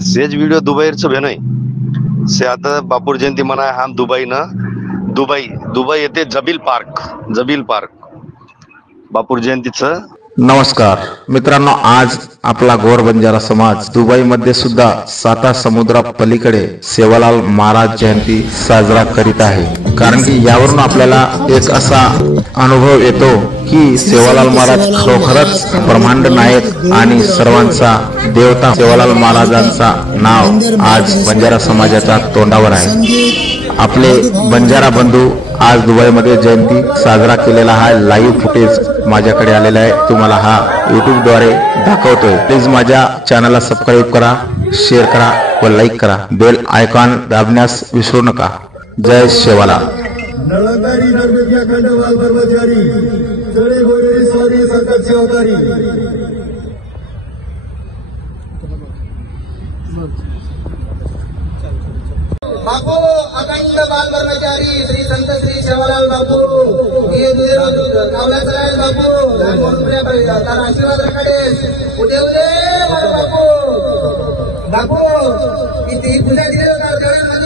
Says video दुबईचं भेनय से आता बापूर जयंती मनाय हम Dubai न दुबई येथे जबील पार्क बापूर जयंतीचं। नमस्कार मित्रांनो, आज आपला गोर बंजारा समाज दुबईमध्ये सुद्धा साता समुद्रा पलीकडे सेवालाल महाराज जयंती साजरा करीत आहे। कारण की यावरून आपल्याला एक असा अनुभव येतो की सेवालाल महाराज खरोखरच ब्रह्मांड नायक आणि सर्वांचा देवता सेवालाल महाराजांचा नाव आज बंजारा समाजाच्या तोंडावर आहे। आपले बंजारा बंधू आज दुबईमध्ये जयंती साजरा केलेला हा लाईव्ह फुटेज माझ्याकडे आलेला आहे, तुम्हाला हा YouTube द्वारे दाखवतोय। प्लीज माझ्या चॅनलला सबस्क्राइब करा, शेअर करा व लाईक करा, बेल आयकॉन दाबण्यास विसरू नका। जय सेवालाल। नळंदारी नर्मदा खंडवाल कर्मचारी सगळे गोरेरी स्वारी संकट सेवाकारी बापू अखंड बाल कर्मचारी श्री संत श्री सेवालाल बापू हे कावल्याचा राज बापू तारा आशीर्वाद रखाडे उदे बापू बापू किती पुण्या दिले